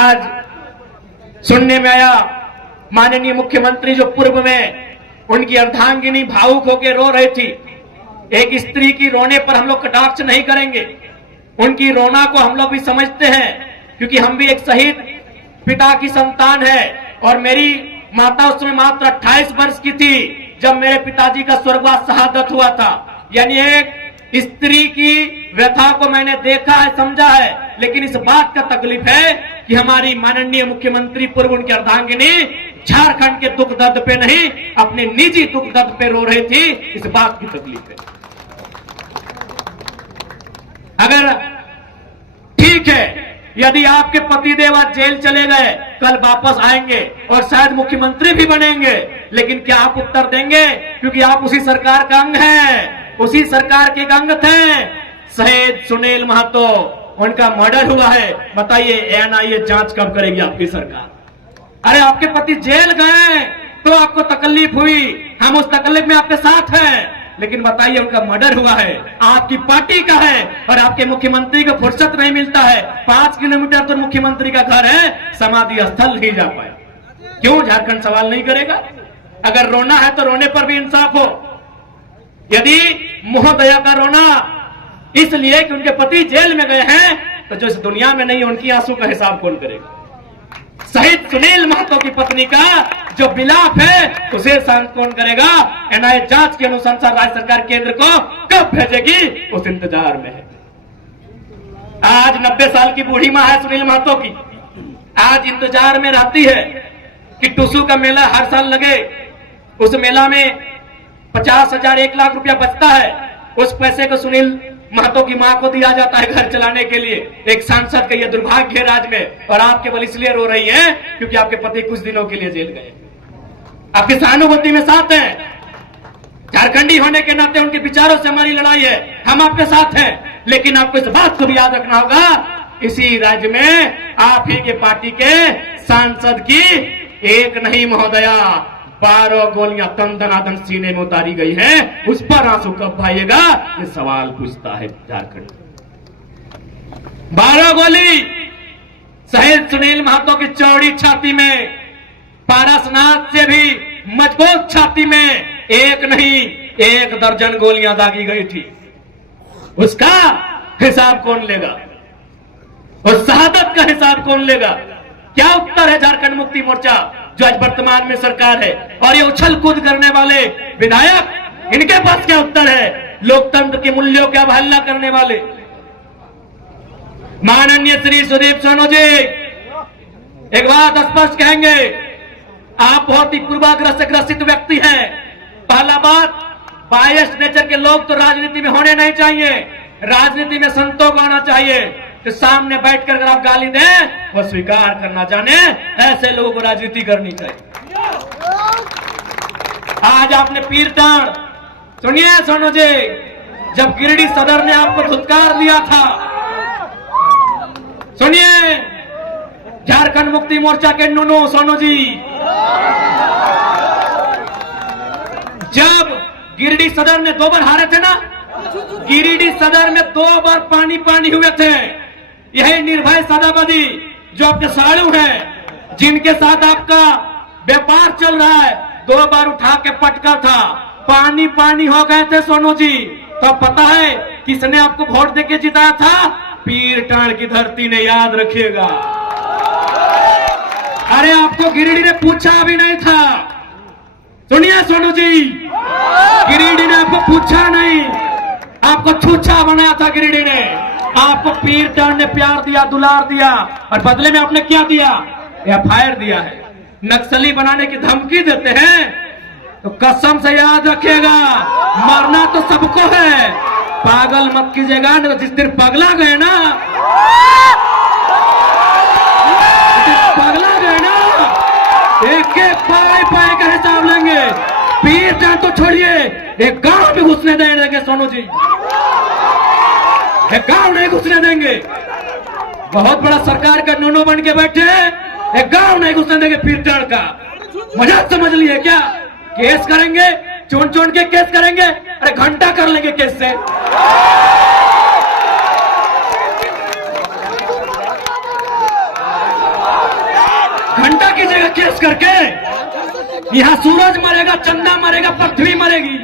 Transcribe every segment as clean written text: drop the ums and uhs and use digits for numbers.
आज सुनने में आया माननीय मुख्यमंत्री जो पूर्व में उनकी अर्धांगिनी भावुक होकर रो रही थी। एक स्त्री की रोने पर हम लोग कटाक्ष नहीं करेंगे, उनकी रोना को हम लोग भी समझते हैं, क्योंकि हम भी एक शहीद पिता की संतान है। और मेरी माता उस समय मात्र 28 वर्ष की थी जब मेरे पिताजी का स्वर्गवास शहादत हुआ था। यानी एक स्त्री की व्यथा को मैंने देखा है, समझा है, लेकिन इस बात का तकलीफ है कि हमारी माननीय मुख्यमंत्री पूर्व उनकी अर्धांगिनी झारखंड के दुख दर्द पे नहीं, अपने निजी दुख दर्द पे रो रही थी। इस बात की तकलीफ है। अगर ठीक है, यदि आपके पतिदेव आज जेल चले गए, कल वापस आएंगे और शायद मुख्यमंत्री भी बनेंगे, लेकिन क्या आप उत्तर देंगे? क्योंकि आप उसी सरकार का अंग हैं, उसी सरकार के अंग थे। शहीद सुनील महतो, उनका मर्डर हुआ है। बताइए एनआईए जांच कब करेगी आपकी सरकार? अरे आपके पति जेल गए तो आपको तकलीफ हुई, हम उस तकलीफ में आपके साथ हैं, लेकिन बताइए उनका मर्डर हुआ है, आपकी पार्टी का है, और आपके मुख्यमंत्री को फुर्सत नहीं मिलता है। 5 किलोमीटर तो मुख्यमंत्री का घर है, समाधि स्थल नहीं जा पाए। क्यों झारखंड सवाल नहीं करेगा? अगर रोना है तो रोने पर भी इंसाफ हो। यदि महोदया का रोना इसलिए कि उनके पति जेल में गए हैं, तो जो इस दुनिया में नहीं, उनकी आंसू का हिसाब कौन करेगा? शहीद सुनील महतो की पत्नी का जो विलाप है, उसे शांत कौन करेगा? एनआईए जांच की अनुशंसा राज्य सरकार केंद्र को कब भेजेगी, उस इंतजार में है। आज 90 साल की बूढ़ी मां है सुनील महतो की, आज इंतजार में रहती है कि टुसू का मेला हर साल लगे। उस मेला में 50,000 1 लाख रुपया बचता है, उस पैसे को सुनील महतो की मां को दिया जाता है घर चलाने के लिए। एक सांसद का यह दुर्भाग्य है राज्य में, और आप केवल इसलिए रो रही हैं क्योंकि आपके पति कुछ दिनों के लिए जेल गए। आपकी सहानुभूति में साथ हैं, झारखंडी होने के नाते उनके विचारों से हमारी लड़ाई है, हम आपके साथ हैं। लेकिन आपको इस बात को भी याद रखना होगा, इसी राज्य में आप ही के पार्टी के सांसद की एक नहीं महोदया 12 गोलियां तन दनादन सीने में उतारी गई हैं। उस पर आंसू कब भाइएगा, ये सवाल पूछता है झारखंड। 12 गोली शहीद सुनील महतो की चौड़ी छाती में, पारसनाथ से भी मजबूत छाती में एक नहीं 1 दर्जन गोलियां दागी गई थी। उसका हिसाब कौन लेगा? उस शहादत का हिसाब कौन लेगा? क्या उत्तर है झारखंड मुक्ति मोर्चा जो आज वर्तमान में सरकार है, और ये उछल कूद करने वाले विधायक, इनके पास क्या उत्तर है? लोकतंत्र के मूल्यों की अवहेलना करने वाले माननीय श्री सुदीप सोनू जी एक बात स्पष्ट कहेंगे, आप बहुत ही पूर्वाग्रह से ग्रसित व्यक्ति हैं। पहला बात, बायस नेचर के लोग तो राजनीति में होने नहीं चाहिए, राजनीति में संतों को आना चाहिए। तो सामने बैठकर अगर आप गाली दें, वो स्वीकार करना जाने, ऐसे लोगों को राजनीति करनी चाहिए। आज आपने पीरटाण, सुनिए सोनू जी, जब गिरिडीह सदर ने आपको धुतकार दिया था, सुनिए झारखंड मुक्ति मोर्चा के नुनू सोनू जी, जब गिरिडीह सदर ने 2 बार हारे थे ना, गिरिडीह सदर में 2 बार पानी पानी हुए थे। यही निर्भय सदाबदी जो आपके साड़ू हैं, जिनके साथ आपका व्यापार चल रहा है, 2 बार उठा के पटका था, पानी पानी हो गए थे सोनू जी। तो पता है किसने आपको वोट देके जिताया था? पीरटाण की धरती ने, याद रखिएगा। अरे आपको गिरिडीह ने पूछा भी नहीं था, सुनिए सोनू जी, गिरिडीह ने आपको पूछा नहीं, आपको छूछा बनाया था गिरिडीह ने। आपको पीरटाण ने प्यार दिया, दुलार दिया, और बदले में आपने क्या दिया? एफआईआर दिया है। नक्सली बनाने की धमकी देते हैं तो कसम से याद रखिएगा, मरना तो सबको है, पागल मत कीजिएगा। जिस दिन पगला गए ना, पगला गए ना, एक एक पाए पाए का हिसाब लेंगे। पीरटाण तो छोड़िए, एक गांव भी घुसने देंगे सोनू जी, एक गांव नहीं घुसने देंगे। बहुत बड़ा सरकार का नोनो बन के बैठे, एक गांव नहीं घुसने देंगे पीरटाण का। मजाक समझ लिए क्या? केस करेंगे, चुन चुन के केस करेंगे, अरे घंटा कर लेंगे केस से। घंटा कीजिएगा केस करके। यहाँ सूरज मरेगा, चंदा मरेगा, पृथ्वी मरेगी,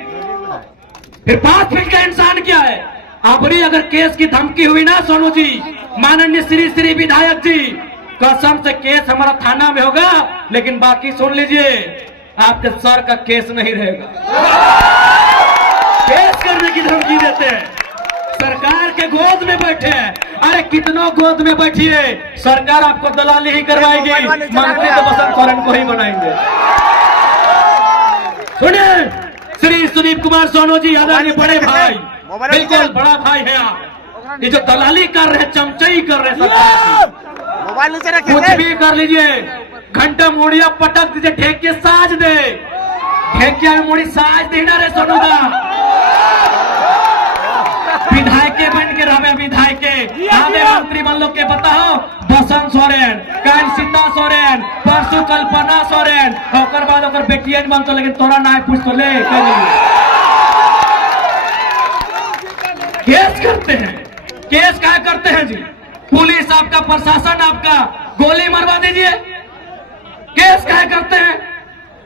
फिर 5 फीट का इंसान क्या है? आपरी अगर केस की धमकी हुई ना सोनू जी, माननीय श्री विधायक जी, कसम से केस हमारा थाना में होगा, लेकिन बाकी सुन लीजिए, आपके सर का केस नहीं रहेगा। केस करने की धमकी देते हैं, सरकार के गोद में बैठे हैं। अरे कितनों गोद में बैठिए, सरकार आपको दलाली ही करवाएगी, मंत्री तो बसंत सोरेन को ही बनाएंगे। सुनिए, श्री सुदीप कुमार सोनू जी, आदरणीय बड़े भाई, बिल्कुल बड़ा भाई है आप। ये जो दलाली कर रहे, चमचाई कर रहे सरकार की, कुछ भी कर लीजिए, घंटा मुड़िया पटक दीजिए, ढेके साज दे, ढेकिया में मुड़ी साज देना रे सोनू दा। विधायक बन के रहे, विधायक हमें मंत्री बन लो के बताओ, बसंत सोरेन, काल सीता सोरेन, परसों कल्पना सोरेन, और बाद अगर बेटियन बनतो, लेकिन तोरा ना पूछ तो ले केस करते हैं। केस क्या करते हैं जी? पुलिस आपका, प्रशासन आपका, गोली मरवा दीजिए। केस क्या करते हैं?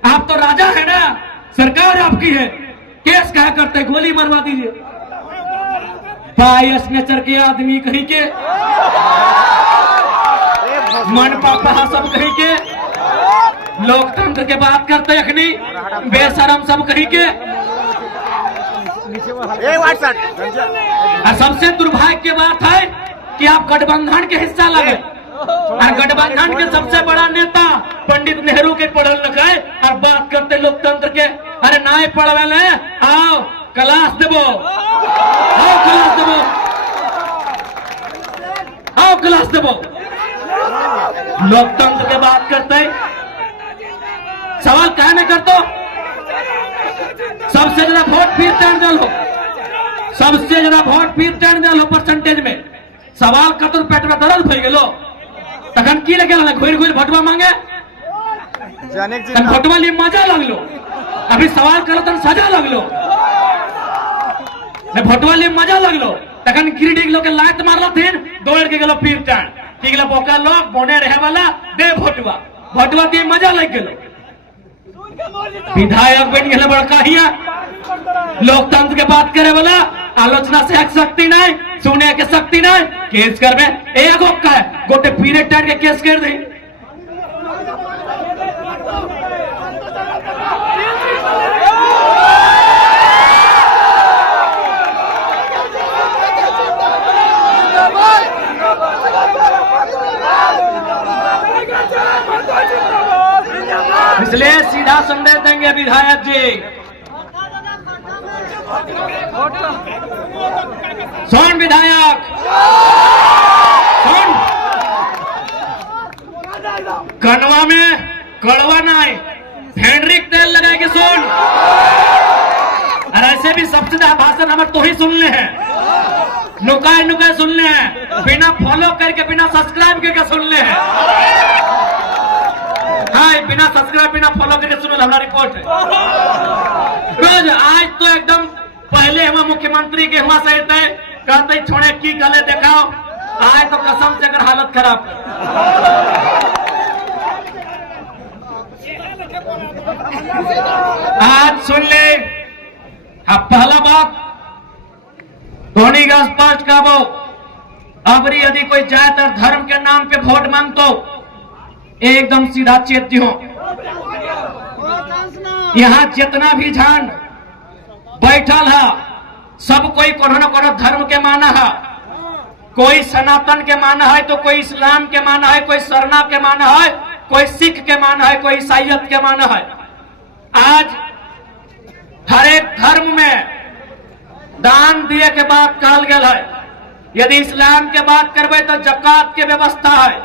आप तो राजा है ना, सरकार आपकी है, केस क्या करते हैं? गोली मरवा दीजिए। बायस नेचर के आदमी कहीं के, मन पापा सब कहीं के, लोकतंत्र के बात करते अखनी, बेशरम सब कहीं के। और सबसे दुर्भाग्य की बात है कि आप गठबंधन के हिस्सा लगे, और गठबंधन के सबसे बड़ा नेता पंडित नेहरू के पढ़ल लिखे, और बात करते लोकतंत्र के। अरे ना पढ़वे, आओ क्लास देवो, आओ क्लास देवो, आओ क्लास देवो। लोकतंत्र के बात करते, सवाल क्या नहीं करते? सबसे ज्यादा वोट फिर टर्न दल हो, सबसे ज्यादा वोट फिर टर्न दल हो परसेंटेज में। सवाल कतुर पेट में दर्द हो गेलो, तखन की लगे घुर घुर भटवा मांगे, भटवा लिए मजा लगलो, अभी सवाल करो तो सजा लगलो, भटवा लिए मजा लगलो, तखन गिरिडीह लोग के लात मारला थीन, दौड़ के गेलो फिर टर्न, की गेलो बोका लोग बोने रहे वाला दे भटवा, भटवा दिए मजा लग गेलो। विधायक बन गए बड़का हिया, लोकतंत्र के बात करे वाला, आलोचना से शक्ति नहीं, सुने के शक्ति नहीं, केस करवे एक का है, गोटे पीरियड टाइम के केस कर दी। इसलिए सीधा संदेश देंगे विधायक जी, सुन विधायक, सुन, कनवा में कड़वा नहीं, फेंड्रिक तेल लगा के सुन। और ऐसे भी सबसे ज्यादा भाषण हमारे तो ही सुनने हैं, नुकाए नुकाए सुनने हैं, बिना फॉलो करके, बिना सब्सक्राइब करके सुनने हैं। हाँ, बिना सब्सक्राइब बिना फॉलो करके सुनो, हमारा रिपोर्ट है रोज। आज तो एकदम पहले हम मुख्यमंत्री के हुआ सही थे, कहते छोड़े की गले देखाओ, आज तो कसम से अगर हालत खराब। आज सुन ले, अब पहला बात धोनी का स्पष्ट कहो, अबरी यदि कोई जात और धर्म के नाम पे वोट मांगतो, एकदम सीधा चेती हो। यहाँ जितना भी झंड बैठल है, सब कोई कोनो न कोनो धर्म के माना है, कोई सनातन के माना है, तो कोई इस्लाम के माना है, कोई सरना के माना है, कोई सिख के माना है, कोई ईसाइयत के माना है। आज हर एक धर्म में दान दिए के बात कहल गया है। यदि इस्लाम के बात करबे तो जकात के व्यवस्था है।